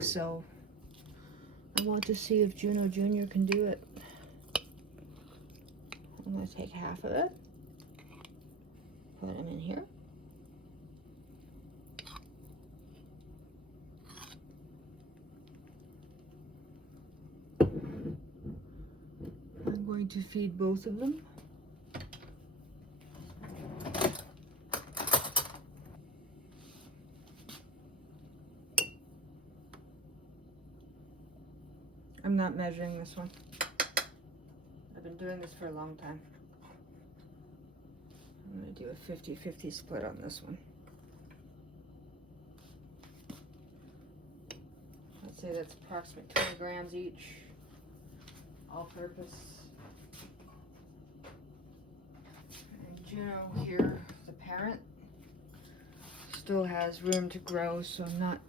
So I want to see if Juno Jr. can do it. I'm going to take half of it, put him in here. I'm going to feed both of them. I'm not measuring this one. I've been doing this for a long time. I'm going to do a 50-50 split on this one. Let's say that's approximately 20 grams each, all purpose. And Juno here, the parent, still has room to grow, so I'm not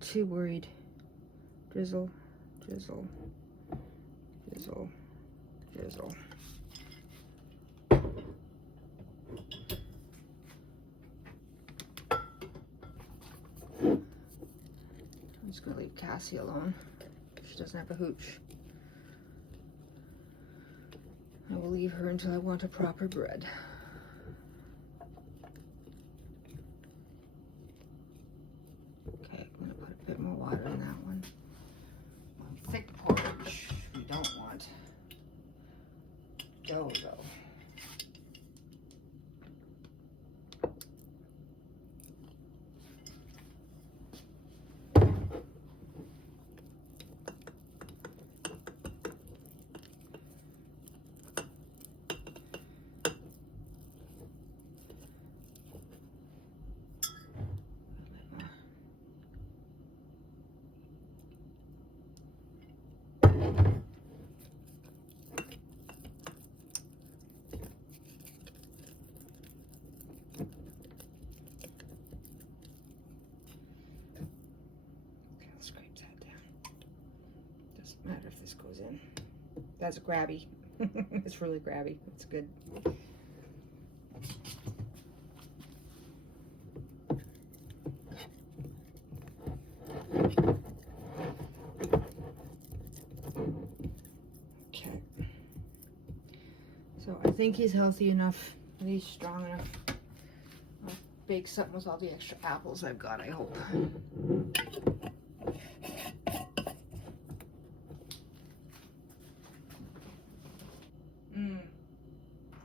too worried. Drizzle, drizzle, drizzle, drizzle. I'm just going to leave Cassie alone. She doesn't have a hooch. I will leave her until I want a proper bread. Okay, I'm going to put a bit more water in that one. Thick porridge we don't want. Dough though. Matter if this goes in. That's grabby. It's really grabby. It's good. Okay. So I think he's healthy enough and he's strong enough. I'll bake something with all the extra apples I've got, I hope.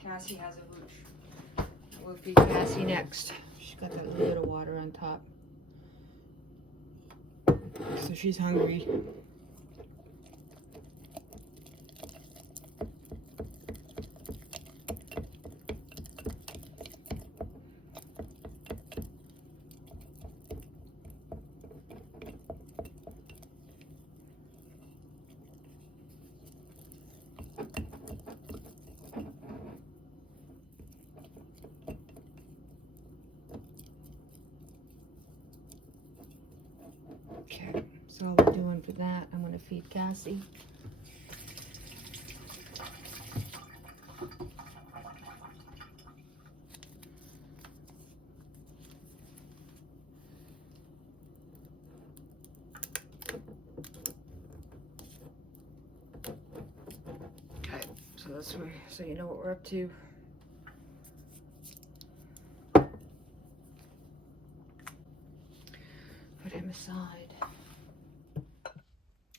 Cassie has a hooch. We'll feed Cassie next. She's got that little bit of water on top. So she's hungry. Okay, that's all we're doing for that. I'm going to feed Cassie. Okay, so that's where, so you know what we're up to. Put him aside.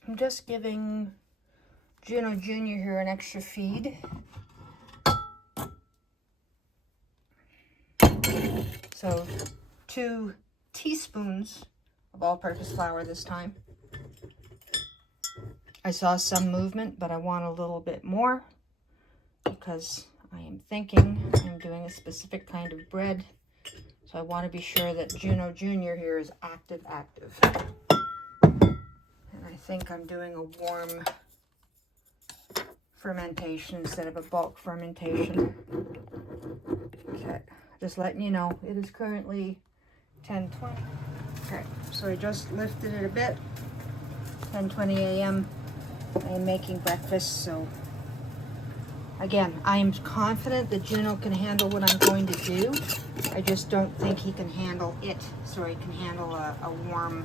I'm just giving Juno Jr. here an extra feed. So 2 teaspoons of all-purpose flour this time. I saw some movement, but I want a little bit more because I am thinking I'm doing a specific kind of bread. So I want to be sure that Juno Jr. here is active. I think I'm doing a warm fermentation instead of a bulk fermentation. Okay, just letting you know, it is currently 10:20. Okay, so I just lifted it a bit. 10:20 a.m. I am making breakfast, so Again, I am confident that Juno can handle what I'm going to do. I just don't think he can handle it. Sorry, can handle a warm,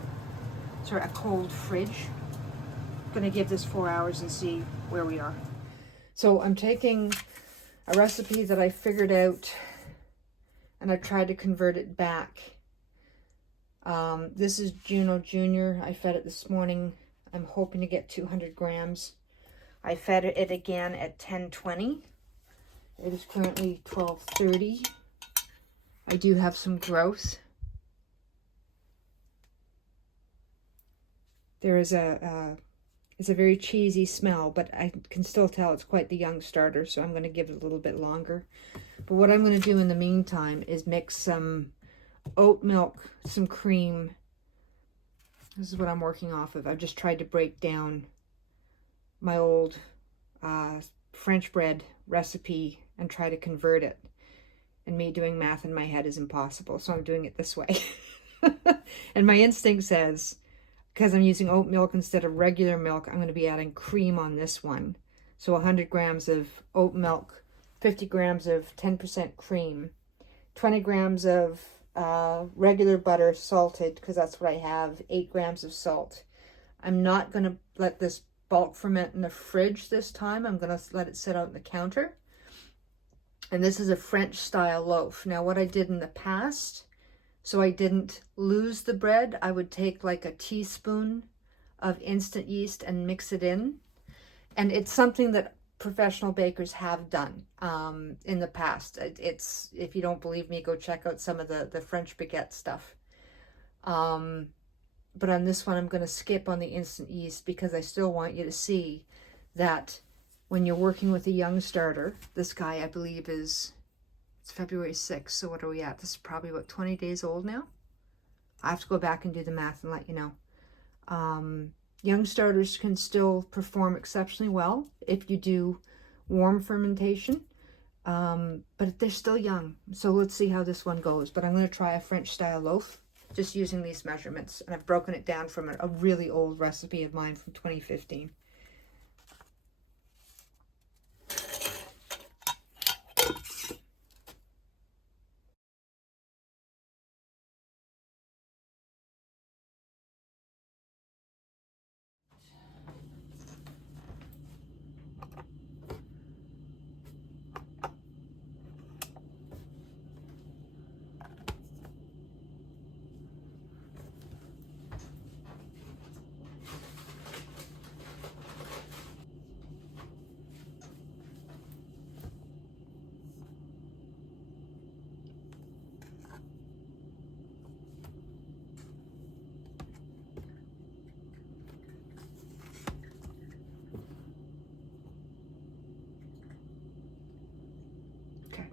sorry, a cold fridge. I'm gonna give this 4 hours and see where we are. So I'm taking a recipe that I figured out and I tried to convert it back. This is Juno Jr. I fed it this morning. I'm hoping to get 200 grams. I fed it again at 10:20. It is currently 12:30. I do have some growth. There is it's a very cheesy smell, but I can still tell it's quite the young starter, so I'm going to give it a little bit longer. But what I'm going to do in the meantime is mix some oat milk, some cream. This is what I'm working off of. I've just tried to break down my old French bread recipe and try to convert it. And me doing math in my head is impossible, so I'm doing it this way. And my instinct says, because I'm using oat milk instead of regular milk, I'm going to be adding cream on this one. So 100 grams of oat milk, 50 grams of 10% cream, 20 grams of regular butter salted, because that's what I have, 8 grams of salt. I'm not going to let this bulk ferment in the fridge this time. I'm going to let it sit out on the counter. And this is a French style loaf. Now what I did in the past, so I didn't lose the bread, I would take like a teaspoon of instant yeast and mix it in. And it's something that professional bakers have done in the past. It's, if you don't believe me, go check out some of the French baguette stuff. But on this one, I'm going to skip on the instant yeast because I still want you to see that when you're working with a young starter, this guy, I believe, it's February 6th. So what are we at? This is probably about 20 days old now. I have to go back and do the math and let you know. Young starters can still perform exceptionally well if you do warm fermentation, but they're still young. So let's see how this one goes. But I'm going to try a French style loaf just using these measurements. And I've broken it down from a really old recipe of mine from 2015. Okay.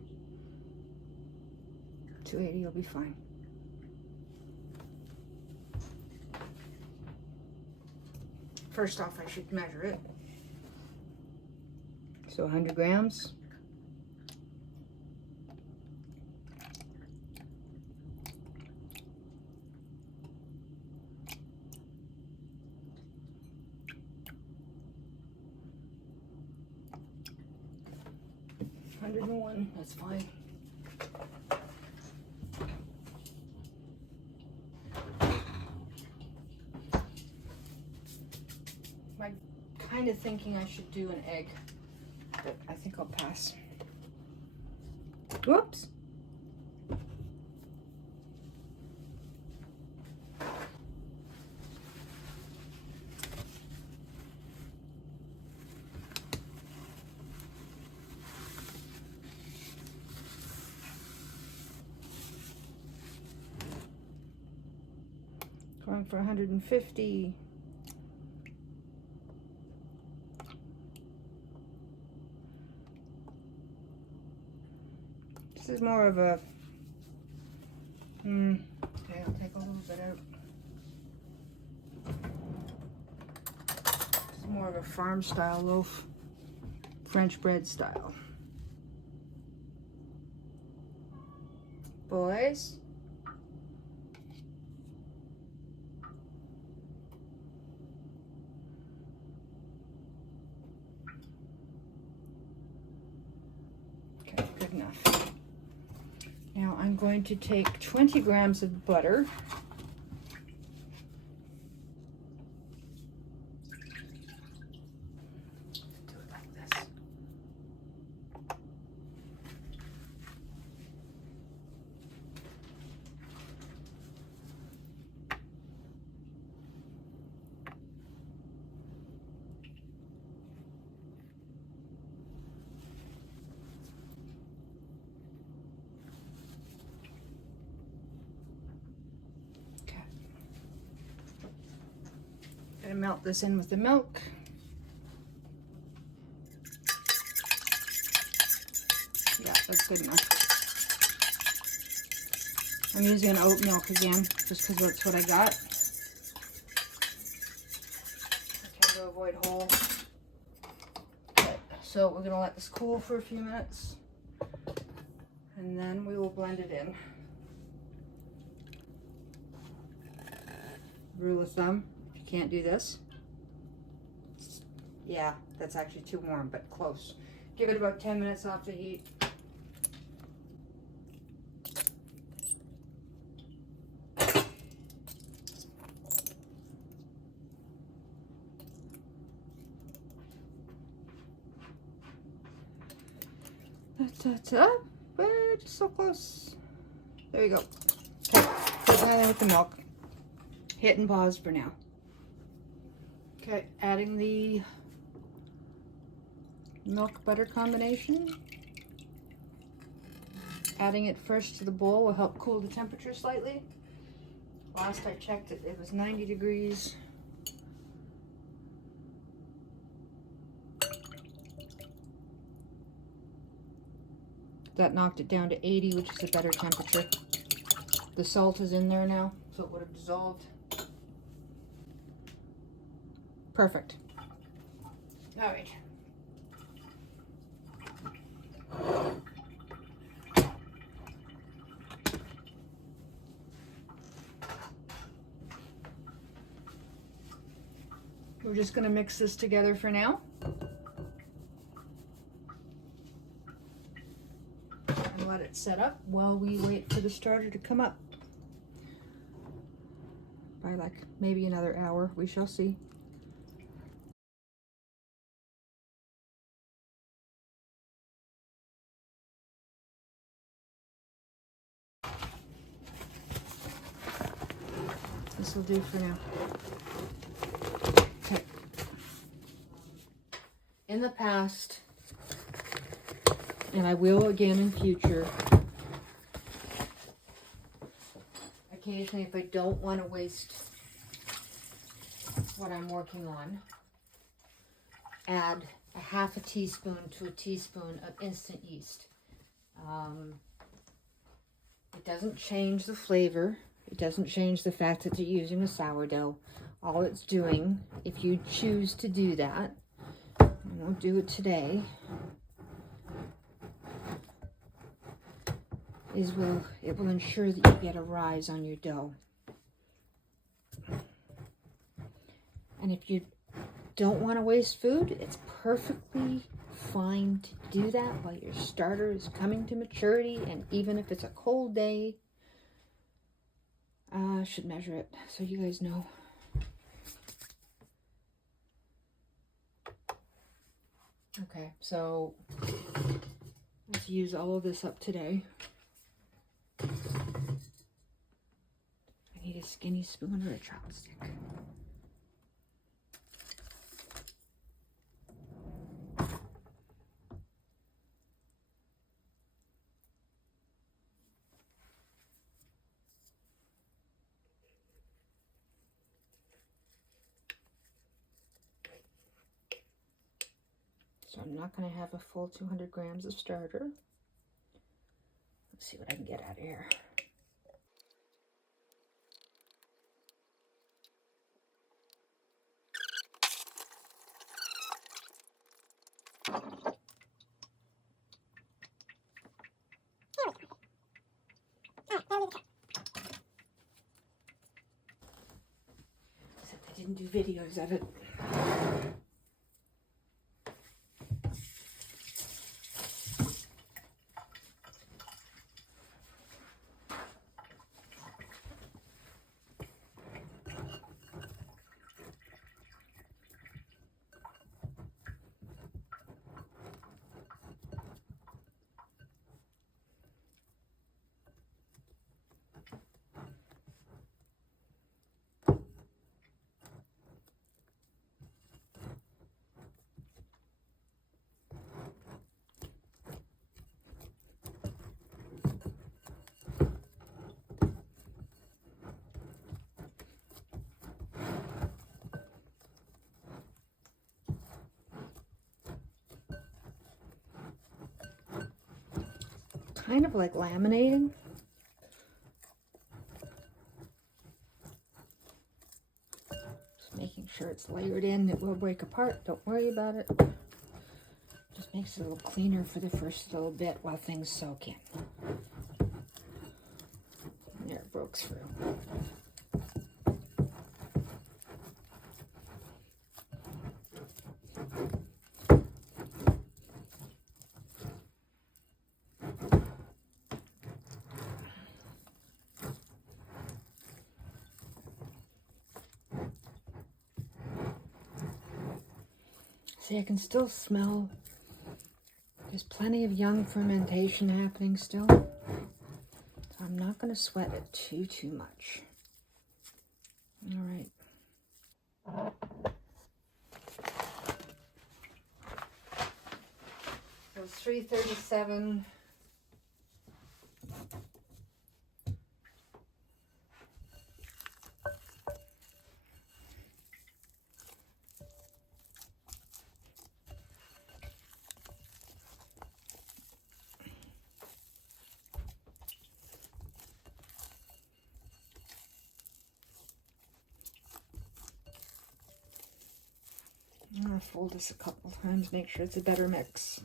280 will be fine. First off, I should measure it. So 100 grams. $101, that's fine. I'm kind of thinking I should do an egg, but I think I'll pass. Whoops. Going for 150. This is more of a, okay, I'll take a little bit out. It's more of a farm style loaf, French bread style. Boys. I'm going to take 20 grams of butter. Do it like this. Gonna melt this in with the milk. Yeah, that's good enough. I'm using an oat milk again, just because that's what I got. I tend to avoid whole. Okay, so we're gonna let this cool for a few minutes, and then we will blend it in. Rule of thumb. Can't do this. Yeah, that's actually too warm, but close. Give it about 10 minutes off the heat. Just so close. There you go. Okay, put that in with the milk. Hit and pause for now. Okay, adding the milk butter combination. Adding it first to the bowl will help cool the temperature slightly. Last I checked it was 90 degrees. That knocked it down to 80, which is a better temperature. The salt is in there now, so it would have dissolved. Perfect. All right. We're just going to mix this together for now. And let it set up while we wait for the starter to come up. By like maybe another hour, we shall see. This will do for now. Okay. In the past, and I will again in future, occasionally if I don't want to waste what I'm working on, add a half a teaspoon to a teaspoon of instant yeast. It doesn't change the flavor. It doesn't change the fact that you're using a sourdough. All it's doing, if you choose to do that, I won't do it today, it will ensure that you get a rise on your dough. And if you don't want to waste food, it's perfectly fine to do that while your starter is coming to maturity. And even if it's a cold day, I should measure it so you guys know. Okay, so let's use all of this up today. I need a skinny spoon or a chopstick. So I'm not going to have a full 200 grams of starter. Let's see what I can get out of here. Except I didn't do videos of it. kind of like laminating. Just making sure it's layered in. It will break apart. Don't worry about it. Just makes it a little cleaner for the first little bit while things soak in. And there, it broke through. See, I can still smell. There's plenty of young fermentation happening still. So I'm not going to sweat it too much. All right. So it's 3:37. I'm going to fold this a couple times, make sure it's a better mix.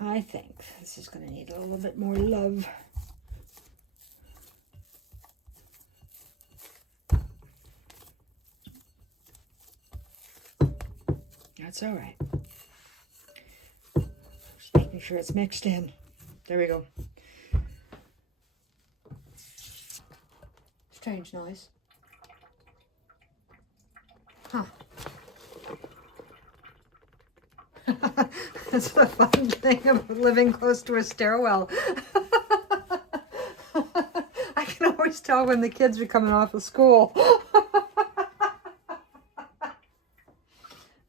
I think this is going to need a little bit more love. That's all right. Just making sure it's mixed in. There we go. Strange noise. Huh. That's the fun thing about living close to a stairwell. I can always tell when the kids are coming off of school.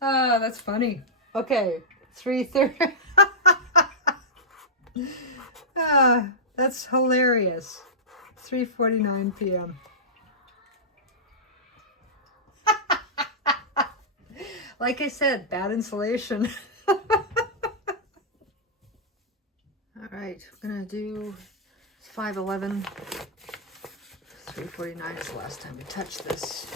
Ah, that's funny. Okay, 3:30. Ah, that's hilarious. 3:49 p.m. Like I said, bad insulation. All right, I'm gonna do 5:11. 3:49 is the last time we touched this.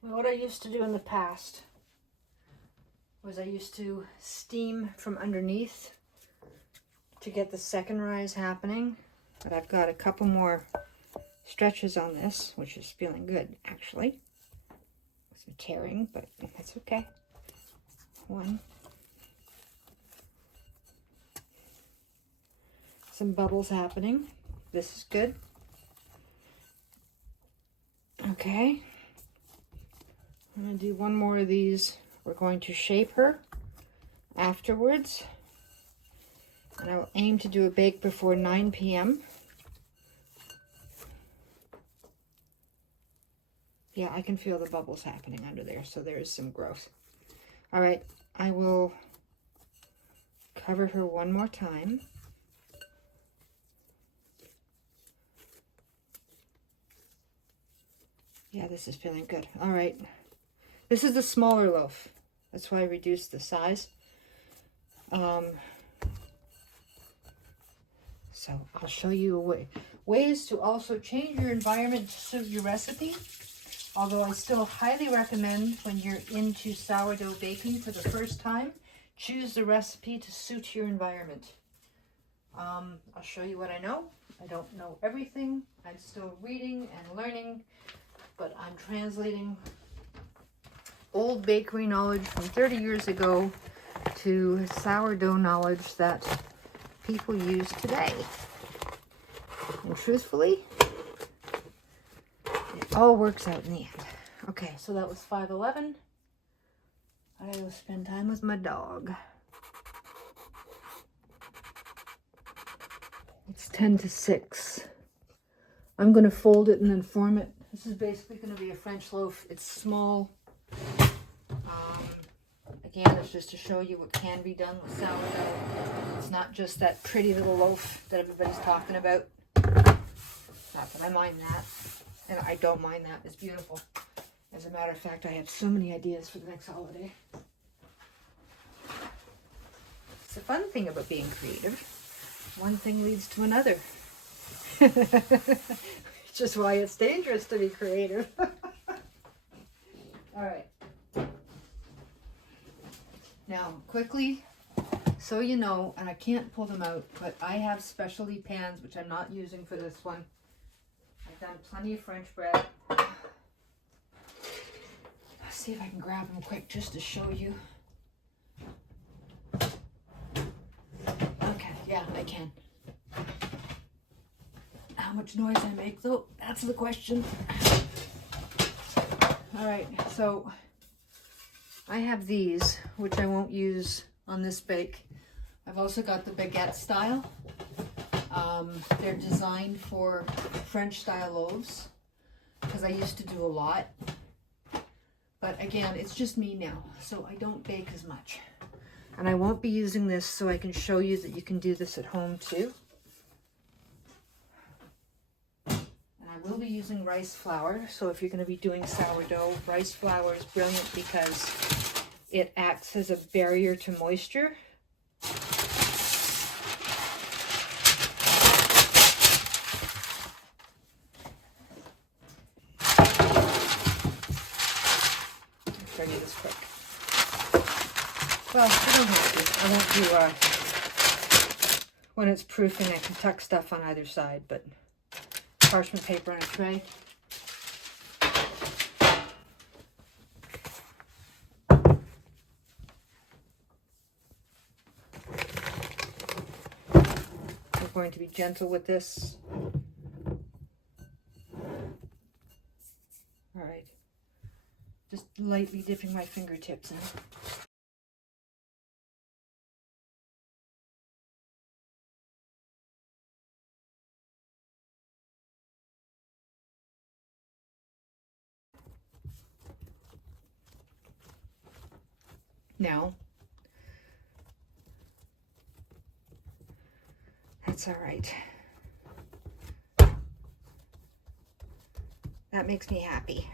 What I used to do in the past was I used to steam from underneath to get the second rise happening. But I've got a couple more stretches on this, which is feeling good, actually. Some tearing, but that's okay. One. Some bubbles happening. This is good. Okay. I'm going to do one more of these. We're going to shape her afterwards. And I will aim to do a bake before 9 p.m. Yeah, I can feel the bubbles happening under there, so there is some growth. All right, I will cover her one more time. Yeah, this is feeling good. All right. This is the smaller loaf. That's why I reduced the size. So I'll show you ways to also change your environment to suit your recipe. Although I still highly recommend when you're into sourdough baking for the first time, choose the recipe to suit your environment. I'll show you what I know. I don't know everything. I'm still reading and learning, but I'm translating old bakery knowledge from 30 years ago to sourdough knowledge that people use today. And truthfully, it all works out in the end. Okay, so that was 5:11. I will spend time with my dog. It's 10 to 6. I'm going to fold it and then form it. This is basically going to be a French loaf. It's small. Again, it's just to show you what can be done with sourdough. It's not just that pretty little loaf that everybody's talking about. Not that I mind that. And I don't mind that. It's beautiful. As a matter of fact, I have so many ideas for the next holiday. It's the fun thing about being creative. One thing leads to another. Which is why it's dangerous to be creative. All right. Now, quickly, so you know, and I can't pull them out, but I have specialty pans, which I'm not using for this one. I've done plenty of French bread. Let's see if I can grab them quick just to show you. Okay, yeah, I can. How much noise I make, though, that's the question. All right, so I have these, which I won't use on this bake. I've also got the baguette style. They're designed for French style loaves because I used to do a lot. But again, it's just me now, so I don't bake as much. And I won't be using this, so I can show you that you can do this at home too. And I will be using rice flour, so if you're going to be doing sourdough, rice flour is brilliant because it acts as a barrier to moisture. Try to do this quick. Well, I don't have to. I won't do, when it's proofing, I can tuck stuff on either side, but parchment paper on a tray. I'm going to be gentle with this. All right. Just lightly dipping my fingertips in. Now, that's all right. That makes me happy.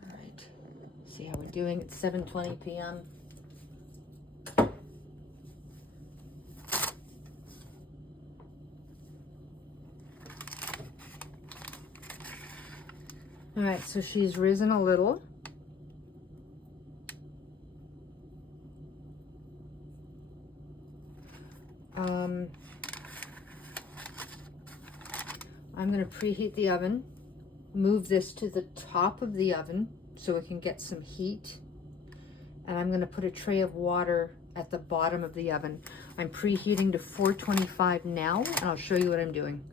All right. See how we're doing? It's 7:20 p.m. All right, so she's risen a little. I'm going to preheat the oven, move this to the top of the oven so it can get some heat, and I'm going to put a tray of water at the bottom of the oven. I'm preheating to 425 now, and I'll show you what I'm doing.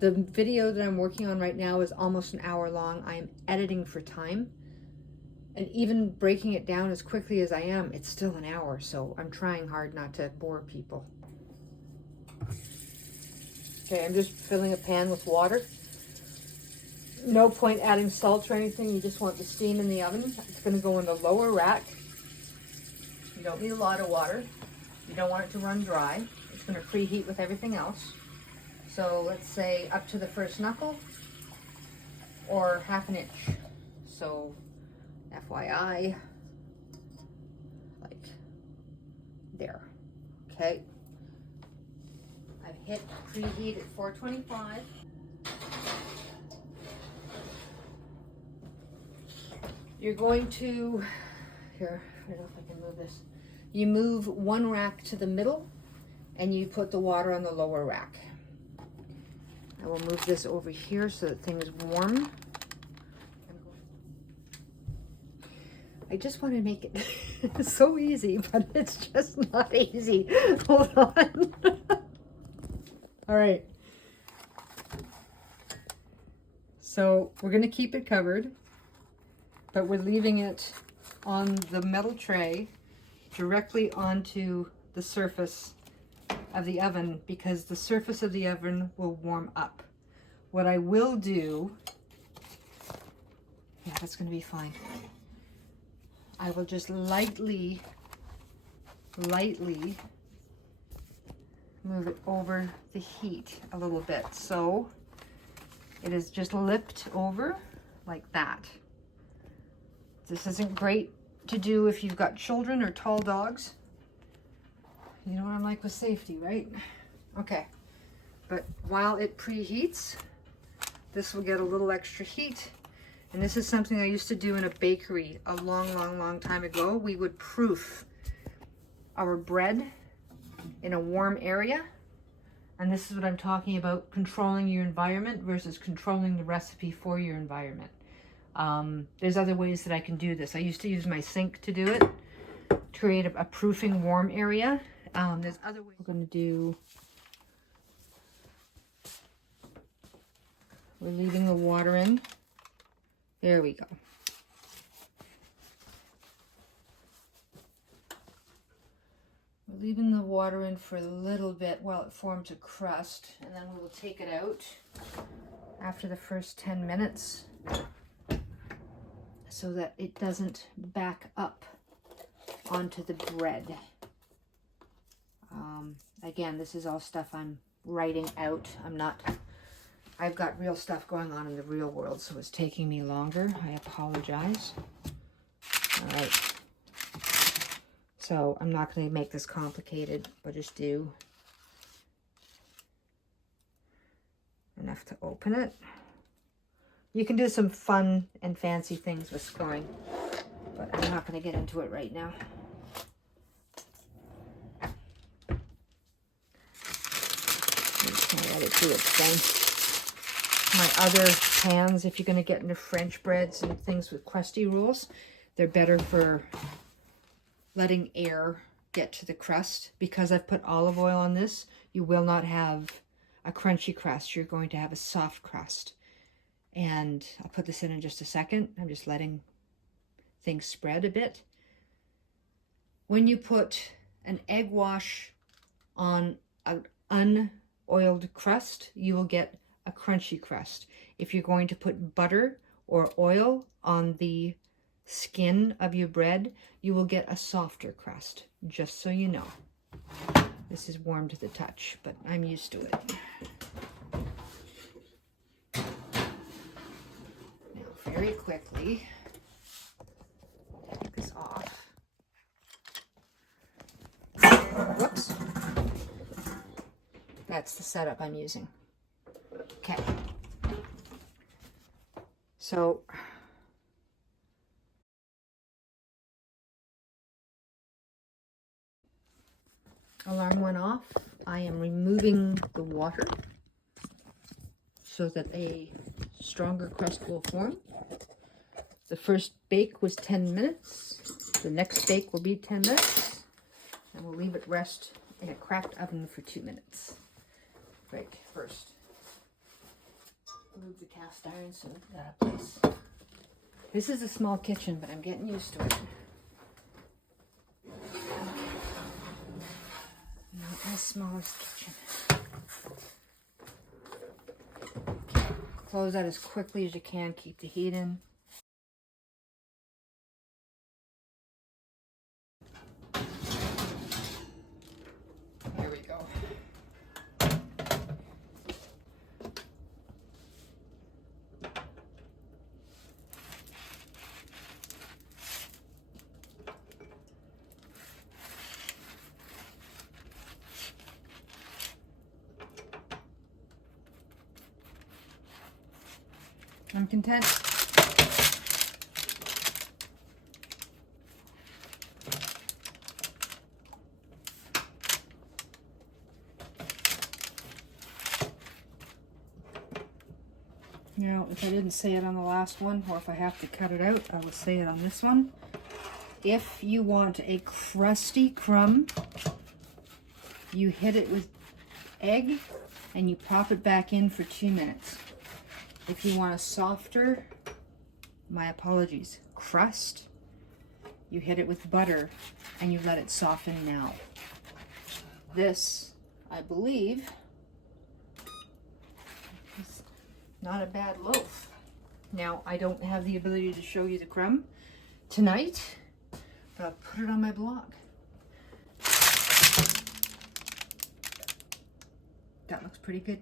The video that I'm working on right now is almost an hour long. I am editing for time, and even breaking it down as quickly as I am, it's still an hour, so I'm trying hard not to bore people. Okay, I'm just filling a pan with water. No point adding salt or anything. You just want the steam in the oven. It's going to go in the lower rack. You don't need a lot of water. You don't want it to run dry. It's going to preheat with everything else. So let's say up to the first knuckle or half an inch. So FYI, like there. Okay. I've hit preheat at 425. You're going to, here, I don't know if I can move this. You move one rack to the middle and you put the water on the lower rack. I will move this over here so that things warm. I just want to make it so easy, but it's just not easy. Hold on. All right. So we're going to keep it covered, but we're leaving it on the metal tray directly onto the surface of the oven because the surface of the oven will warm up. What I will do, yeah, that's going to be fine. I will just lightly move it over the heat a little bit. So it is just lipped over like that. This isn't great to do if you've got children or tall dogs. You know what I'm like with safety, right? Okay, but while it preheats, this will get a little extra heat. And this is something I used to do in a bakery a long time ago. We would proof our bread in a warm area. And this is what I'm talking about, controlling your environment versus controlling the recipe for your environment. There's other ways that I can do this. I used to use my sink to do it, to create a proofing warm area. There's other ways. We're going to do, we're leaving the water in. There we go. We're leaving the water in for a little bit while it forms a crust, and then we will take it out after the first 10 minutes so that it doesn't back up onto the bread. Again, this is all stuff I'm writing out. I've got real stuff going on in the real world, so it's taking me longer. I apologize. All right. So I'm not going to make this complicated, but just do enough to open it. You can do some fun and fancy things with scoring, but I'm not going to get into it right now. I'm just going to let it do its thing. My other pans, if you're going to get into French breads and things with crusty rolls, they're better for letting air get to the crust. Because I've put olive oil on this, you will not have a crunchy crust. You're going to have a soft crust. And I'll put this in just a second. I'm just letting things spread a bit. When you put an egg wash on an unoiled crust, you will get a crunchy crust. If you're going to put butter or oil on the skin of your bread, you will get a softer crust, just so you know. This is warm to the touch, but I'm used to it. Now, very quickly, take this off. Whoops. That's the setup I'm using. Okay. So Alarm went off. I am removing the water so that a stronger crust will form. The first bake was 10 minutes. The next bake will be 10 minutes. And we'll leave it rest in a cracked oven for 2 minutes. Break first. Move the cast iron so it's out of place. This is a small kitchen, but I'm getting used to it. Not my smallest kitchen. Close that as quickly as you can. Keep the heat in. Here we go. I'm content. Now, if I didn't say it on the last one, or if I have to cut it out, I will say it on this one. If you want a crusty crumb, you hit it with egg and you pop it back in for 2 minutes. If you want a softer, my apologies, crust, you hit it with butter and you let it soften now. This, I believe, is not a bad loaf. Now, I don't have the ability to show you the crumb tonight, but I'll put it on my blog. That looks pretty good.